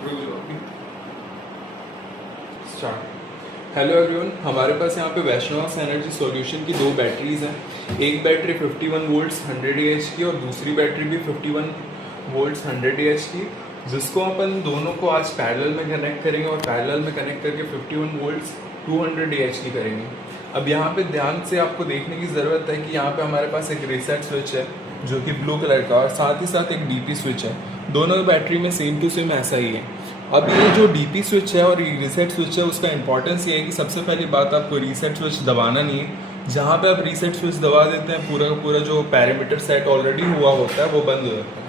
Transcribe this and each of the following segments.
Hello everyone, हमारे पास यहाँ पे वैष्णव एनर्जी सॉल्यूशन की दो बैटरीज हैं। एक बैटरी 51 वोल्ट्स 100 एएच की और दूसरी बैटरी भी 51 वोल्ट्स 100 एएच की, जिसको अपन दोनों को आज पैरेलल में कनेक्ट करेंगे और पैरेलल में कनेक्ट करके 51 वोल्ट्स 200 एएच की करेंगे। अब यहाँ पे ध्यान से आपको देखने की ज़रूरत है कि यहाँ पे हमारे पास एक रीसेट स्विच है जो कि ब्लू कलर का, और साथ ही साथ एक डीपी स्विच है। दोनों बैटरी में सेम टू सेम ऐसा ही है। अब ये जो डीपी स्विच है और रीसेट स्विच है, उसका इंपॉर्टेंस ये है कि सबसे पहली बात, आपको रीसेट स्विच दबाना नहीं है। जहाँ पे आप रीसेट स्विच दबा देते हैं, पूरा का पूरा जो पैरामीटर सेट ऑलरेडी हुआ होता है वो बंद हो जाता है।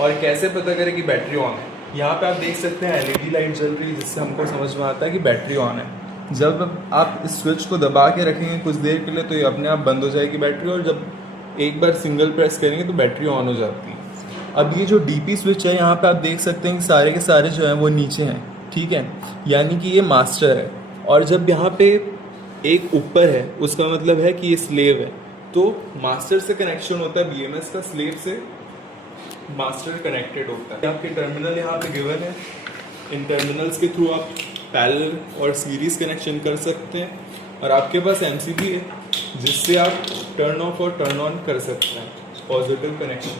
और कैसे पता करें कि बैटरी ऑन है? यहाँ पे आप देख सकते हैं एलईडी लाइट जल रही है, जिससे हमको समझ में आता है कि बैटरी ऑन है। जब आप इस स्विच को दबा के रखेंगे कुछ देर के लिए तो ये अपने आप बंद हो जाएगी बैटरी, और जब एक बार सिंगल प्रेस करेंगे तो बैटरी ऑन हो जाती है। अब ये जो डीपी स्विच है, यहाँ पे आप देख सकते हैं कि सारे के सारे जो हैं वो नीचे हैं, ठीक है, यानी कि ये मास्टर है। और जब यहाँ पे एक ऊपर है, उसका मतलब है कि ये स्लेव है। तो मास्टर से कनेक्शन होता है बीएमएस का, स्लेव से मास्टर कनेक्टेड होता है। आपके टर्मिनल यहाँ पे गिवन है, इन टर्मिनल्स के थ्रू आप पैरेलल और सीरीज कनेक्शन कर सकते हैं। और आपके पास एमसीबी है जिससे आप टर्न ऑफ और टर्न ऑन कर सकते हैं पॉजिटिव कनेक्शन।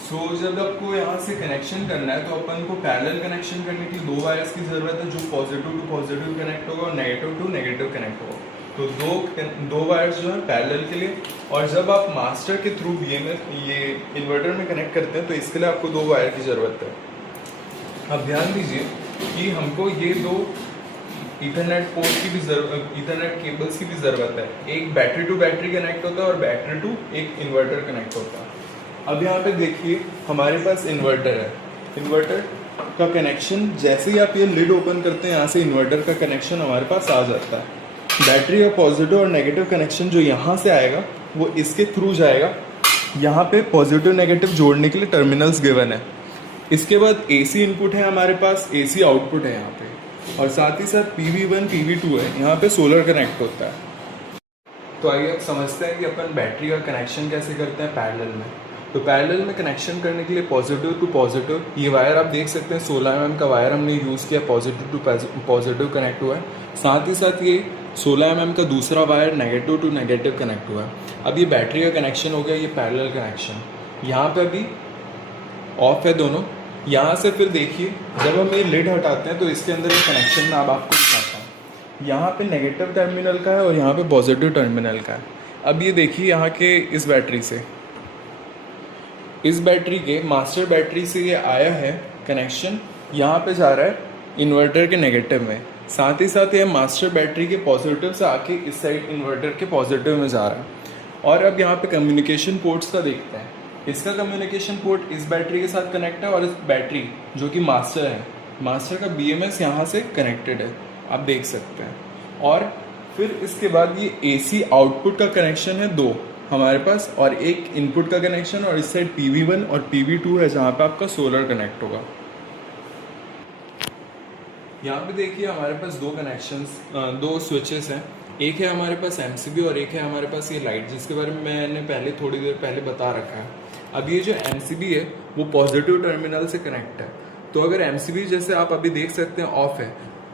सो जब आपको यहाँ से कनेक्शन करना है तो अपन को पैरेलल कनेक्शन करने की दो वायर्स की जरूरत है, जो पॉजिटिव टू पॉजिटिव कनेक्ट होगा और नेगेटिव टू नेगेटिव कनेक्ट होगा। तो दो वायर्स जो है पैरेलल के लिए। और जब आप मास्टर के थ्रू ये इन्वर्टर में कनेक्ट करते हैं तो इसके लिए आपको दो वायर की ज़रूरत है। अब ध्यान दीजिए कि हमको ये दो ईथरनेट पोर्ट की भी ईथरनेट केबल्स की भी ज़रूरत है। एक बैटरी टू बैटरी कनेक्ट होता है और बैटरी टू एक इन्वर्टर कनेक्ट होता है। अब यहाँ पे देखिए हमारे पास इन्वर्टर है। इन्वर्टर का कनेक्शन जैसे ही आप ये लिड ओपन करते हैं, यहाँ से इन्वर्टर का कनेक्शन हमारे पास आ जाता है। बैटरी का पॉजिटिव और नेगेटिव कनेक्शन जो यहाँ से आएगा वो इसके थ्रू जाएगा। यहाँ पे पॉजिटिव नेगेटिव जोड़ने के लिए टर्मिनल्स गिवन है। इसके बाद AC इनपुट है हमारे पास, AC आउटपुट है यहाँ पे, और साथ ही साथ PV1 PV2 है, यहाँ पे सोलर कनेक्ट होता है। तो आइए अब समझते हैं कि अपन बैटरी का कनेक्शन कैसे करते हैं पैरेलल में। तो पैरेलल में कनेक्शन करने के लिए पॉजिटिव टू पॉजिटिव, ये वायर आप देख सकते हैं 16 mm का वायर हमने यूज़ किया, पॉजिटिव टू पॉजिटिव कनेक्ट हुआ है। साथ ही साथ ये 16 mm का दूसरा wire negative to negative connect हुआ है। अब ये बैटरी का कनेक्शन हो गया, ये पैरेलल कनेक्शन। यहाँ पे अभी ऑफ है दोनों। यहाँ से फिर देखिए जब हम ये लिड हटाते हैं तो इसके अंदर ये कनेक्शन मैं अब आपको दिखाता हूँ। यहाँ पे नेगेटिव टर्मिनल का है और यहाँ पे पॉजिटिव टर्मिनल का है। अब ये देखिए यहाँ के इस बैटरी से, इस बैटरी के मास्टर बैटरी से ये आया है कनेक्शन, यहाँ पे जा रहा है इन्वर्टर के नेगेटिव में। साथ ही साथ ये मास्टर बैटरी के पॉजिटिव से आके इस साइड इन्वर्टर के पॉजिटिव में जा रहा है। और अब यहाँ पे कम्युनिकेशन पोर्ट्स का देखते हैं। इसका कम्युनिकेशन पोर्ट इस बैटरी के साथ कनेक्ट है और इस बैटरी जो कि मास्टर है, मास्टर का BMS यहाँ से कनेक्टेड है, आप देख सकते हैं। और फिर इसके बाद ये AC आउटपुट का कनेक्शन है दो हमारे पास, और एक इनपुट का कनेक्शन, और इस साइड PV1 और PV2 है जहाँ पे आपका सोलर कनेक्ट होगा। यहाँ पे देखिए हमारे पास दो कनेक्शंस, दो स्विचेस हैं। एक है हमारे पास MCB और एक है हमारे पास ये लाइट, जिसके बारे में मैंने थोड़ी देर पहले बता रखा है। अब ये जो MCB है वो पॉजिटिव टर्मिनल से कनेक्ट है। तो अगर MCB जैसे आप अभी देख सकते हैं ऑफ है,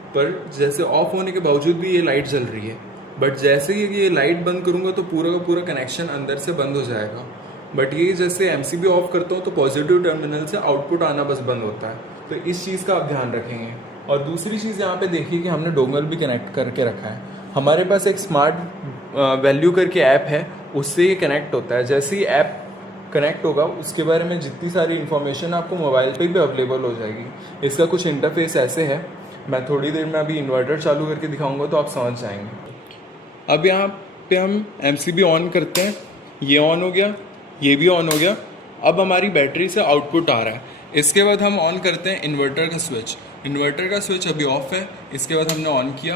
पर जैसे ऑफ होने के बावजूद भी ये लाइट जल रही है। बट जैसे ही ये लाइट बंद करूँगा तो पूरा का पूरा कनेक्शन अंदर से बंद हो जाएगा। बट ये जैसे MCB ऑफ करता हूँ तो पॉजिटिव टर्मिनल से आउटपुट आना बस बंद होता है। तो इस चीज़ का आप ध्यान रखेंगे। और दूसरी चीज़ यहाँ पे देखिए कि हमने डोंगल भी कनेक्ट करके रखा है। हमारे पास एक स्मार्ट वैल्यू करके ऐप है, उससे ये कनेक्ट होता है। जैसे ही ऐप कनेक्ट होगा उसके बारे में जितनी सारी इन्फॉर्मेशन आपको मोबाइल पे भी अवेलेबल हो जाएगी। इसका कुछ इंटरफेस ऐसे है, मैं थोड़ी देर में अभी इन्वर्टर चालू करके दिखाऊंगा तो आप समझ जाएंगे। अब यहाँ पे हम MCB ऑन करते हैं, ये ऑन हो गया, ये भी ऑन हो गया। अब हमारी बैटरी से आउटपुट आ रहा है। इसके बाद हम ऑन करते हैं इन्वर्टर का स्विच। इन्वर्टर का स्विच अभी ऑफ है, इसके बाद हमने ऑन किया।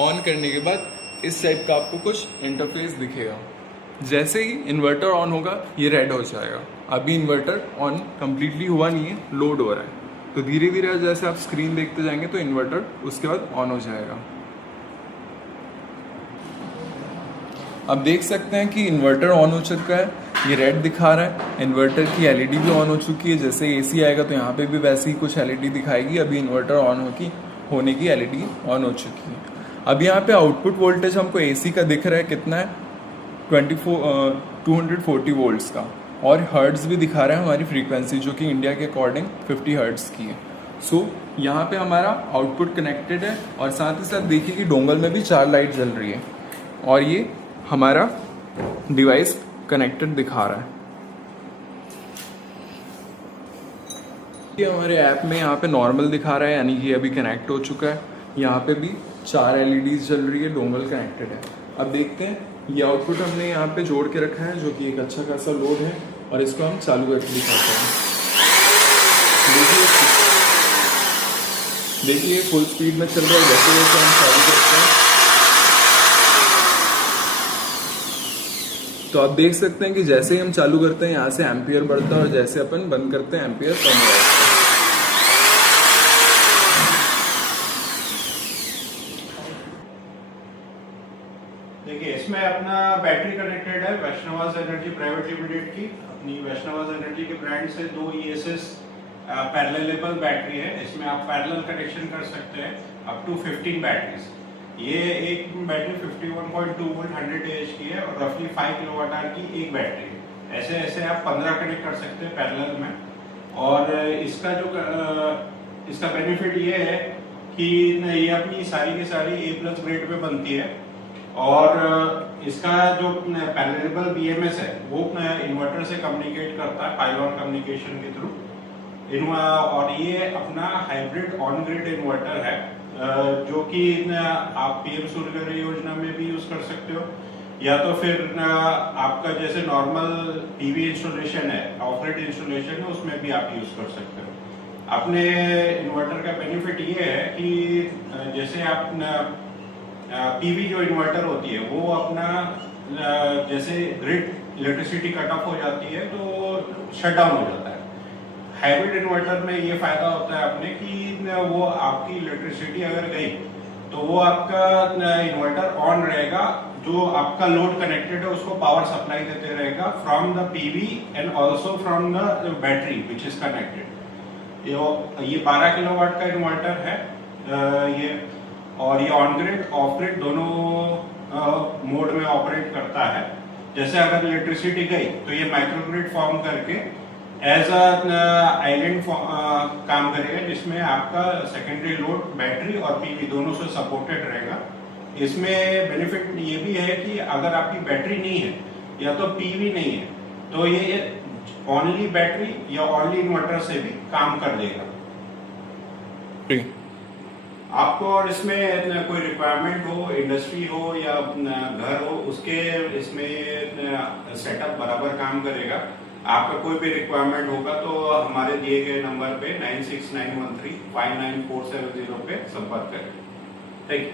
ऑन करने के बाद इस टाइप का आपको कुछ इंटरफेस दिखेगा। जैसे ही इन्वर्टर ऑन होगा ये रेड हो जाएगा। अभी इन्वर्टर ऑन कम्प्लीटली हुआ नहीं है, लोड हो रहा है। तो धीरे धीरे जैसे आप स्क्रीन देखते जाएंगे तो इन्वर्टर उसके बाद ऑन हो जाएगा। अब देख सकते हैं कि इन्वर्टर ऑन हो चुका है। ये रेड दिखा रहा है। इन्वर्टर की एलईडी भी ऑन हो चुकी है, जैसे एसी आएगा तो यहाँ पे भी वैसे ही कुछ एलईडी दिखाएगी। अभी इन्वर्टर ऑन होने की एलईडी ऑन हो चुकी है। अब यहाँ पे आउटपुट वोल्टेज हमको एसी का दिख रहा है, कितना है 240 वोल्ट्स का, और हर्ट्ज भी दिखा रहा है हमारी फ्रीक्वेंसी, जो कि इंडिया के अकॉर्डिंग 50 हर्ट्ज की है। सो यहाँ पे हमारा आउटपुट कनेक्टेड है, और साथ ही साथ देखिए कि डोंगल में भी 4 लाइट जल रही है, और ये हमारा डिवाइस कनेक्टेड दिखा रहा है। ये हमारे ऐप में यहाँ पे नॉर्मल दिखा रहा है, यानी कि अभी कनेक्ट हो चुका है। यहाँ पे भी 4 LEDs जल रही है, डोंगल कनेक्टेड है। अब देखते हैं, ये आउटपुट हमने यहाँ पे जोड़ के रखा है, जो कि एक अच्छा खासा लोड है, और इसको हम चालू करके दिखाते हैं। देखिए फुल स्पीड में चल रहा है। जैसे जैसे हम चालू करते हैं तो आप देख सकते हैं कि जैसे ही हम चालू करते हैं यहाँ से एम्पियर बढ़ता है, और जैसे अपन बंद करते हैं एम्पियर कम हो जाता है। देखिए इसमें अपना बैटरी कनेक्टेड है वैष्णवास एनर्जी प्राइवेट लिमिटेड की। अपनी वैष्णवास एनर्जी के ब्रांड से 2 ESS पैरेललेबल बैटरी है। इसमें आप पैरेलल कनेक्शन कर सकते हैं अप टू 15 बैटरीज। ये एक बैटरी 51.2 वोल्ट 100 AH की है, और रफली 5 किलोवाट आवर की एक बैटरी है। ऐसे ऐसे आप 15 कनेक्ट कर सकते हैं पैरेलल में। और इसका बेनिफिट ये है कि ये अपनी सारी की सारी A+ ग्रेड पे बनती है, और इसका जो पैरेललेबल BMS है वो इन्वर्टर से कम्युनिकेट करता है पाइलॉन कम्युनिकेशन के थ्रू। और ये अपना हाइब्रिड ऑन ग्रिड इन्वर्टर है, जो कि आप PM सूर्यघर योजना में भी यूज कर सकते हो, या तो फिर आपका जैसे नॉर्मल PV इंस्टॉलेशन है, ऑफ ग्रिड इंस्टॉलेशन है, उसमें भी आप यूज कर सकते हो। अपने इन्वर्टर का बेनिफिट ये है कि जैसे आप PV जो इन्वर्टर होती है वो अपना जैसे ग्रिड इलेक्ट्रिसिटी कट ऑफ हो जाती है तो शट डाउन हो जाता है। हाइब्रिड इन्वर्टर में ये फायदा होता है अपने कि वो आपकी इलेक्ट्रिसिटी अगर गई तो वो आपका इन्वर्टर ऑन रहेगा, जो आपका लोड कनेक्टेड है उसको पावर सप्लाई देते रहेगा from the PV and also from the battery which is connected. ये 12 किलोवाट का इन्वर्टर है ये, और ये ऑन ग्रिड ऑफ ग्रिड दोनों मोड में ऑपरेट करता है। जैसे अगर इलेक्ट्रिसिटी गई तो ये माइक्रोग्रिड फॉर्म करके एज आइलैंड काम करेगा, जिसमें आपका सेकेंडरी लोड बैटरी और PV दोनों से सपोर्टेड रहेगा। इसमें बेनिफिट ये भी है कि अगर आपकी बैटरी नहीं है या तो PV नहीं है तो ये ओनली बैटरी या ओनली इन्वर्टर से भी काम कर देगा। आपको और इसमें कोई रिक्वायरमेंट हो, इंडस्ट्री हो या घर हो, उसके इसमें सेटअप बराबर काम करेगा। आपका कोई भी रिक्वायरमेंट होगा तो हमारे दिए गए नंबर पे 96913 59470 पे संपर्क करें। Thank you.